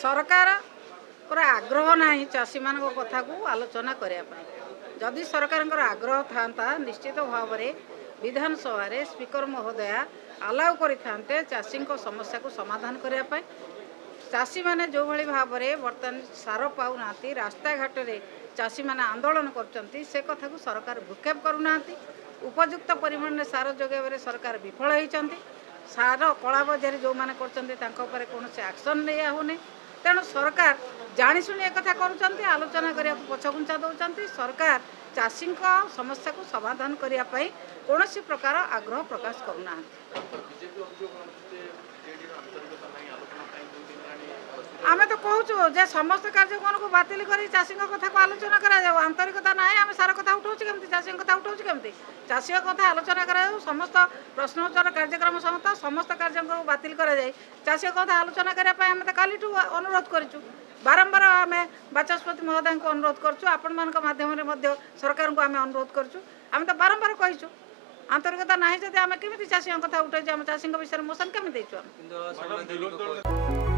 सरकार पूरा आग्रह ना चाषी मान कथा को आलोचना करने जदि सरकार आग्रह था निश्चित भाव में विधानसभा स्पीकर महोदय अलाउ करते चाषी समस्या को समाधान करने चाषी मैंने जो भाई भाव में बर्तमान सार पाऊना रास्ता घाट में चाषी मैंने आंदोलन कर कथा को सरकार भूक्षेप करूना उपयुक्त परिमाण में सार जोगे सरकार विफल होती सार कला बजारी जो मैंने कर कौन एक्शन नहीं होनी तेणु सरकार जाशुणी एक कथा कर आलोचना करने पछघुंचा दौरान सरकार चाषी समस्या को समाधान करने कौन प्रकार आग्रह प्रकाश करूना। आम तो कहूँ जे समस्त कार्यक्रम को बातिल कर चाषी कथा को आलोचना करा आंतरिकता ना आम सार कथा उठाऊ केमती चाषी कथा उठाऊ केमती चाषी कथा आलोचना करा समस्त प्रश्नोत्तर कार्यक्रम समस्त समस्त कार्यक्रम को बातिल कर चाषी कथा आलोचना करने आम तो काली अनुरोध करूँ बारंबार आम बाचस्पति महोदय को अनुरोध करूँ सरकार को आम अनुरोध करूँ आम तो बारंबार कहीचु आंतरिकता ना जब आम केमी चाषी कथा उठाई आम चाषी विषय मोशन केमी